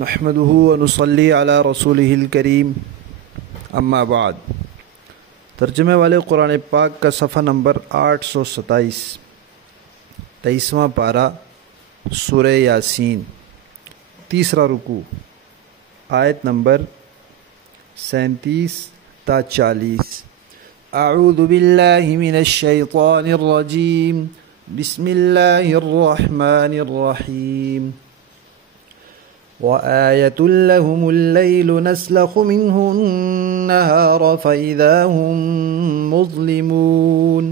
نحمده ونصلي علی رسولہ الکریم اما بعد۔ ترجمے والے قرآن پاک کا صفحہ نمبر 827، 23واں پارہ سورہ یاسین، تیسرا رکوع، آیت نمبر 37 تا 40۔ اعوذ باللہ من الشیطان الرجیم، بسم اللہ الرحمن الرحیم۔ وآية لهم الليل نسلخ منه النهار فإذا هم مظلمون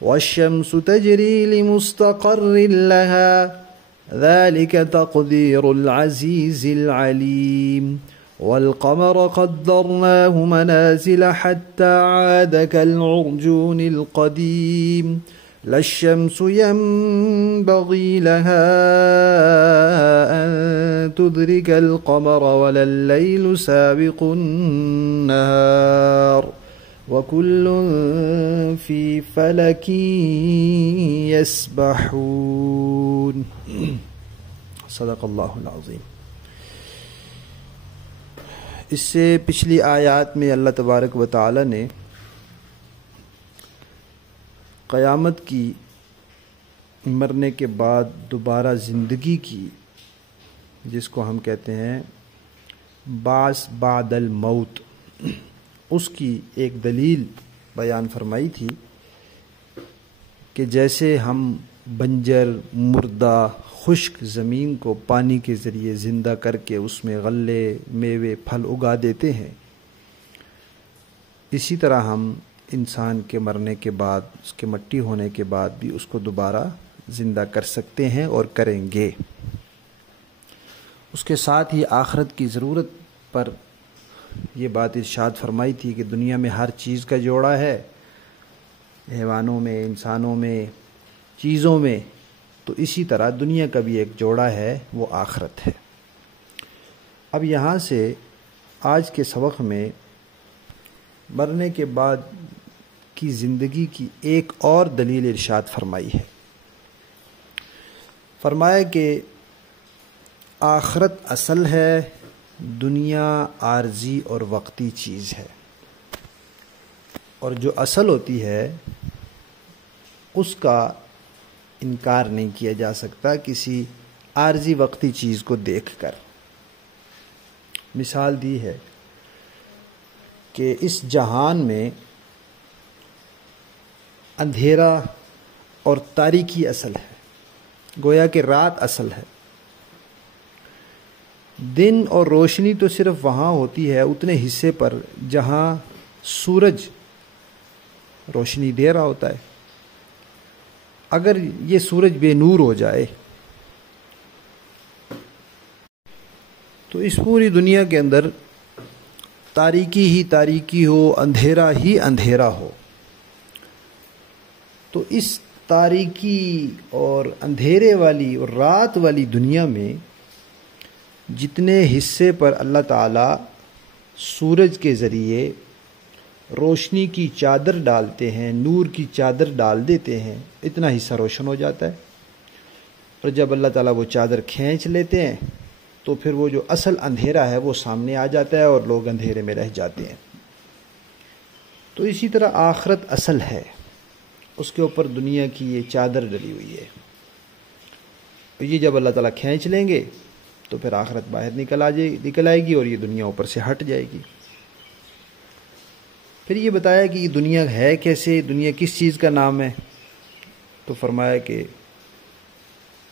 والشمس تجري لمستقر لها ذلك تقدير العزيز العليم والقمر قدرناه منازل حتى عاد كالعرجون القديم لا الشمس ينبغي لها أن تدرك القمر ولا الليل سابق النهار وكل في فلك يسبحون۔ صدق اللہ العظیم۔ اس سے پچھلی آیات میں اللہ تبارک و تعالی نے قیامت کی، مرنے کے بعد دوبارہ زندگی کی، جس کو ہم کہتے ہیں بعث بعد الموت، اس کی ایک دلیل بیان فرمائی تھی کہ جیسے ہم بنجر، مردہ، خشک زمین کو پانی کے ذریعے زندہ کر کے اس میں غلے، میوے، پھل اگا دیتے ہیں، اسی طرح ہم انسان کے مرنے کے بعد، اس کے مٹی ہونے کے بعد بھی اس کو دوبارہ زندہ کر سکتے ہیں اور کریں گے۔ اس کے ساتھ ہی آخرت کی ضرورت پر یہ بات ارشاد فرمائی تھی کہ دنیا میں ہر چیز کا جوڑا ہے، حیوانوں میں، انسانوں میں، چیزوں میں، تو اسی طرح دنیا کا بھی ایک جوڑا ہے، وہ آخرت ہے۔ اب یہاں سے آج کے سبق میں مرنے کے بعد کی زندگی کی ایک اور دلیل ارشاد فرمائی ہے۔ فرمایا کہ آخرت اصل ہے، دنیا عارضی اور وقتی چیز ہے، اور جو اصل ہوتی ہے اس کا انکار نہیں کیا جا سکتا کسی عارضی وقتی چیز کو دیکھ کر۔ مثال دی ہے کہ اس جہان میں اندھیرا اور تاریکی اصل ہے، گویا کہ رات اصل ہے۔ دن اور روشنی تو صرف وہاں ہوتی ہے اتنے حصے پر جہاں سورج روشنی دے رہا ہوتا ہے۔ اگر یہ سورج بے نور ہو جائے تو اس پوری دنیا کے اندر تاریکی ہی تاریکی ہو، اندھیرا ہی اندھیرا ہو۔ تو اس تاریکی اور اندھیرے والی اور رات والی دنیا میں جتنے حصے پر اللہ تعالیٰ سورج کے ذریعے روشنی کی چادر ڈالتے ہیں، نور کی چادر ڈال دیتے ہیں، اتنا حصہ روشن ہو جاتا ہے، اور جب اللہ تعالیٰ وہ چادر کھینچ لیتے ہیں تو پھر وہ جو اصل اندھیرا ہے وہ سامنے آ جاتا ہے اور لوگ اندھیرے میں رہ جاتے ہیں۔ تو اسی طرح آخرت اصل ہے، اس کے اوپر دنیا کی یہ چادر ڈلی ہوئی ہے، یہ جب اللہ تعالیٰ کھینچ لیں گے تو پھر آخرت باہر نکل آئے گی اور یہ دنیا اوپر سے ہٹ جائے گی۔ پھر یہ بتایا کہ یہ دنیا ہے کیسے، دنیا کس چیز کا نام ہے، تو فرمایا کہ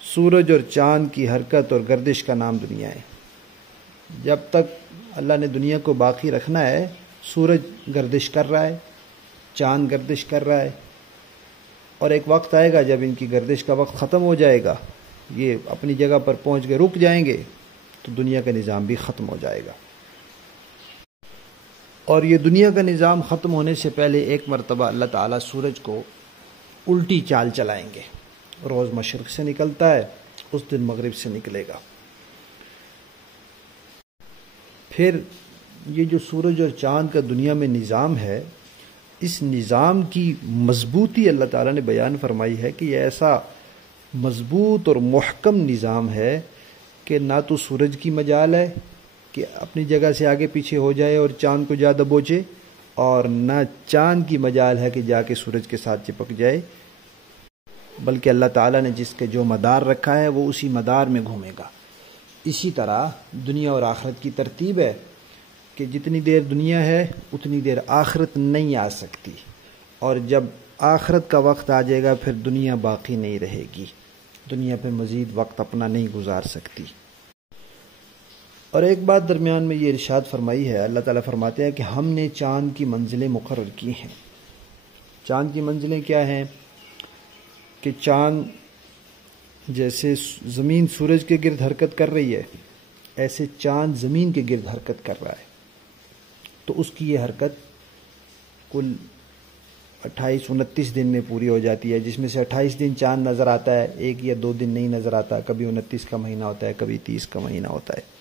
سورج اور چاند کی حرکت اور گردش کا نام دنیا ہے۔ جب تک اللہ نے دنیا کو باقی رکھنا ہے، سورج گردش کر رہا ہے، چاند گردش کر رہا ہے، اور ایک وقت آئے گا جب ان کی گردش کا وقت ختم ہو جائے گا، یہ اپنی جگہ پر پہنچ کے رک جائیں گے تو دنیا کا نظام بھی ختم ہو جائے گا۔ اور یہ دنیا کا نظام ختم ہونے سے پہلے ایک مرتبہ اللہ تعالیٰ سورج کو الٹی چال چلائیں گے، روز مشرق سے نکلتا ہے، اس دن مغرب سے نکلے گا۔ پھر یہ جو سورج اور چاند کا دنیا میں نظام ہے، اس نظام کی مضبوطی اللہ تعالیٰ نے بیان فرمائی ہے کہ یہ ایسا مضبوط اور محکم نظام ہے کہ نہ تو سورج کی مجال ہے کہ اپنی جگہ سے آگے پیچھے ہو جائے اور چاند کو جا دبوچے، اور نہ چاند کی مجال ہے کہ جا کے سورج کے ساتھ چپک جائے، بلکہ اللہ تعالیٰ نے جس کے جو مدار رکھا ہے وہ اسی مدار میں گھومے گا۔ اسی طرح دنیا اور آخرت کی ترتیب ہے کہ جتنی دیر دنیا ہے اتنی دیر آخرت نہیں آ سکتی، اور جب آخرت کا وقت آ جائے گا پھر دنیا باقی نہیں رہے گی، دنیا پہ مزید وقت اپنا نہیں گزار سکتی۔ اور ایک بات درمیان میں یہ ارشاد فرمائی ہے، اللہ تعالیٰ فرماتے ہیں کہ ہم نے چاند کی منزلیں مقرر کی ہیں۔ چاند کی منزلیں کیا ہیں؟ کہ چاند جیسے زمین سورج کے گرد حرکت کر رہی ہے، ایسے چاند زمین کے گرد حرکت کر رہا ہے، تو اس کی یہ حرکت کل 28-29 دن میں پوری ہو جاتی ہے، جس میں سے 28 دن چاند نظر آتا ہے، 1 یا 2 دن نہیں نظر آتا، کبھی 29 کا مہینہ ہوتا ہے، کبھی 30 کا مہینہ ہوتا ہے۔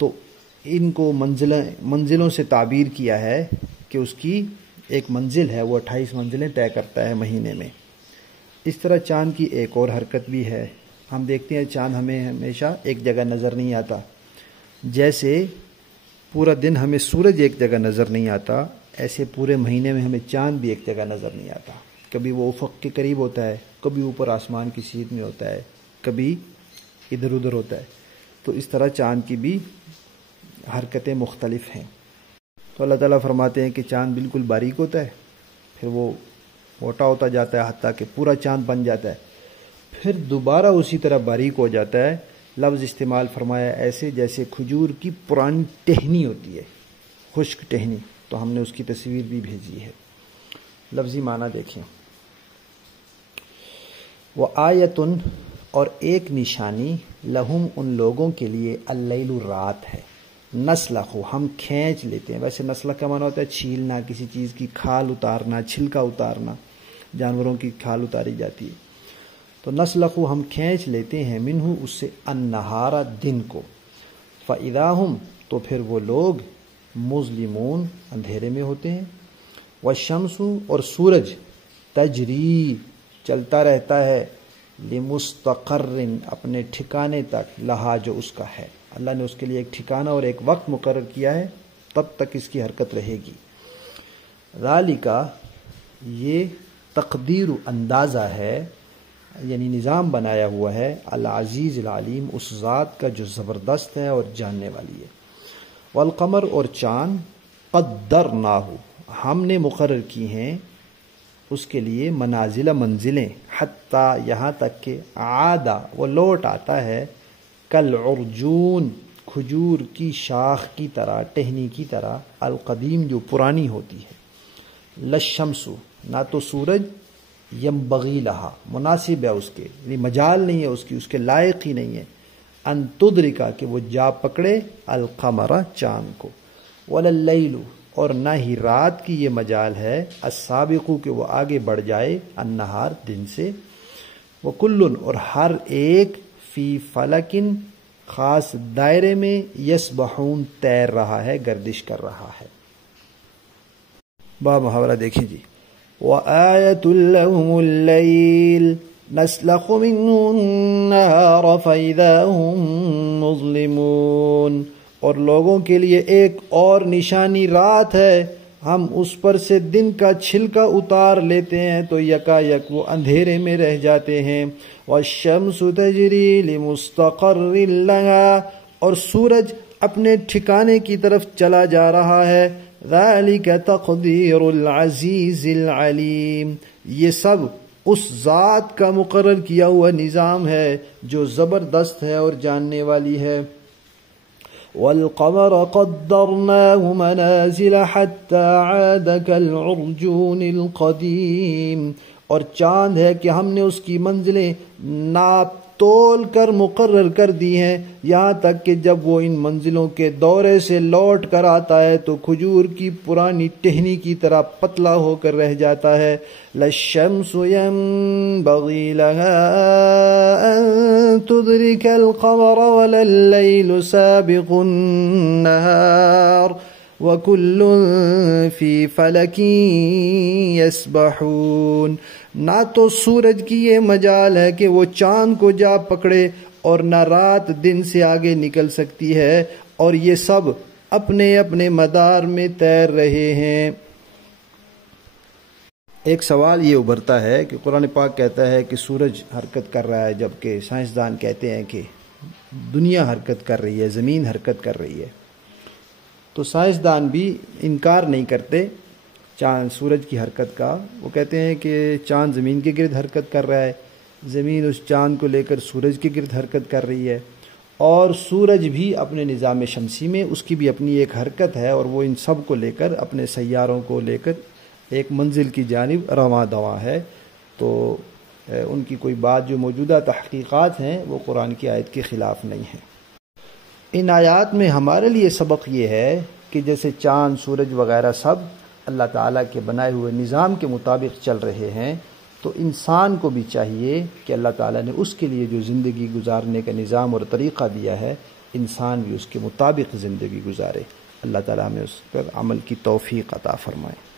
تو ان کو منزلوں سے تعبیر کیا ہے کہ اس کی ایک منزل ہے، وہ 28 منزلیں طے کرتا ہے مہینے میں۔ اس طرح چاند کی ایک اور حرکت بھی ہے، ہم دیکھتے ہیں چاند ہمیں ہمیشہ ایک جگہ نظر نہیں آتا، جیسے پورا دن ہمیں سورج ایک جگہ نظر نہیں آتا، ایسے پورے مہینے میں ہمیں چاند بھی ایک جگہ نظر نہیں آتا، کبھی وہ افق کے قریب ہوتا ہے، کبھی اوپر آسمان کی سیدھ میں ہوتا ہے، کبھی ادھر ادھر ہوتا ہے۔ تو اس طرح چاند کی بھی حرکتیں مختلف ہیں۔ تو اللہ تعالیٰ فرماتے ہیں کہ چاند بالکل باریک ہوتا ہے، پھر وہ موٹا ہوتا جاتا ہے حتیٰ کہ پورا چاند بن جاتا ہے، پھر دوبارہ اسی طرح باریک ہو جاتا ہے۔ لفظ استعمال فرمایا ایسے جیسے کھجور کی پرانی ٹہنی ہوتی ہے، خشک ٹہنی، تو ہم نے اس کی تصویر بھی بھیجی ہے۔ لفظی معنی دیکھیں، وَآیَةٌ، اور ایک نشانی، لہم، ان لوگوں کے لیے، اللیل، رات ہے، نسلخ، ہم کھینچ لیتے ہیں۔ ویسے نسلخ کا معنی ہوتا ہے چھیلنا، کسی چیز کی کھال اتارنا، چھلکا اتارنا، جانوروں کی کھال اتاری جاتی ہے۔ تو نسلخ، ہم کھینچ لیتے ہیں، منہ، اس سے، النہار، دن کو، فَإِذَا هُمْ، تو پھر وہ لوگ، مظلمون، اندھیرے میں ہوتے ہیں، والشمس، اور سورج، تجری، چلتا رہتا ہے، لمستقر، اپنے ٹھکانے تک، لہا، جو اس کا ہے، اللہ نے اس کے لیے ایک ٹھکانہ اور ایک وقت مقرر کیا ہے، تب تک اس کی حرکت رہے گی۔ ذالک، یہ تقدیر اندازہ ہے، یعنی نظام بنایا ہوا ہے، العزیز العلیم، اس ذات کا جو زبردست ہے اور جاننے والی ہے۔ والقمر، اور چاند، قدرناہ، ہم نے مقرر کی ہیں اس کے لیے، منازل، منزلیں، حتیٰ، یہاں تک کہ، عادہ، وہ لوٹ آتا ہے، کالعرجون، کھجور کی شاخ کی طرح، ٹہنی کی طرح، القدیم، جو پرانی ہوتی ہے۔ للشمس، نہ تو سورج، ینبغی لہا، مناسب ہے اس کے، یعنی مجال نہیں ہے اس کی، اس کے لائق ہی نہیں ہے، ان تدرکا، کہ وہ جا پکڑے، القمر، چاند کو، ولللیل، اور نہ ہی رات کی یہ مجال ہے، السابق، کہ وہ آگے بڑھ جائے، النہار، دن سے، وکل، اور ہر ایک، فی فلکن، خاص دائرے میں، یسبحون، تیر رہا ہے، گردش کر رہا ہے۔ با محاورہ دیکھیں جی، وَآیَةٌ لَهُمُ اللَّيْلُ نَسْلَخُ مِنْهُ النَّهَارَ فَإِذَا هُمْ مُظْلِمُونَ، اور لوگوں کے لیے ایک اور نشانی رات ہے، ہم اس پر سے دن کا چھلکا اتار لیتے ہیں تو یکا یک وہ اندھیرے میں رہ جاتے ہیں۔ والشمس تجری لمستقر لها، اور سورج اپنے ٹھکانے کی طرف چلا جا رہا ہے۔ ذالک تقدیر العزیز العلیم، یہ سب اس ذات کا مقرر کیا ہوا نظام ہے جو زبردست ہے اور جاننے والی ہے۔ والقمر قدرناه منازل حتى عاد كالعرجون القديم، اور چاند ہے کہ ہم نے اس کی منزلیں ناپ تول کر مقرر کر دی ہیں، یہاں تک کہ جب وہ ان منزلوں کے دورے سے لوٹ کر آتا ہے تو کھجور کی پرانی ٹہنی کی طرح پتلا ہو کر رہ جاتا ہے۔ للشمس ينبغي لها أن تدرك القمر ولا الليل سابق النهار وكل في فلك يسبحون، نہ تو سورج کی یہ مجال ہے کہ وہ چاند کو جا پکڑے، اور نہ رات دن سے آگے نکل سکتی ہے، اور یہ سب اپنے اپنے مدار میں تیر رہے ہیں۔ ایک سوال یہ ابھرتا ہے کہ قرآن پاک کہتا ہے کہ سورج حرکت کر رہا ہے، جبکہ سائنسدان کہتے ہیں کہ دنیا حرکت کر رہی ہے، زمین حرکت کر رہی ہے۔ تو سائنسدان بھی انکار نہیں کرتے چاند سورج کی حرکت کا، وہ کہتے ہیں کہ چاند زمین کے گرد حرکت کر رہا ہے، زمین اس چاند کو لے کر سورج کے گرد حرکت کر رہی ہے، اور سورج بھی اپنے نظام شمسی میں اس کی بھی اپنی ایک حرکت ہے، اور وہ ان سب کو لے کر اپنے سیاروں کو لے کر ایک منزل کی جانب رواں دواں ہے۔ تو ان کی کوئی بات جو موجودہ تحقیقات ہیں وہ قرآن کی آیت کے خلاف نہیں ہے۔ ان آیات میں ہمارے لیے سبق یہ ہے کہ جیسے چاند سورج وغیرہ سب اللہ تعالیٰ کے بنائے ہوئے نظام کے مطابق چل رہے ہیں، تو انسان کو بھی چاہیے کہ اللہ تعالیٰ نے اس کے لیے جو زندگی گزارنے کا نظام اور طریقہ دیا ہے، انسان بھی اس کے مطابق زندگی گزارے۔ اللہ تعالیٰ ہمیں اس پر عمل کی توفیق عطا فرمائے۔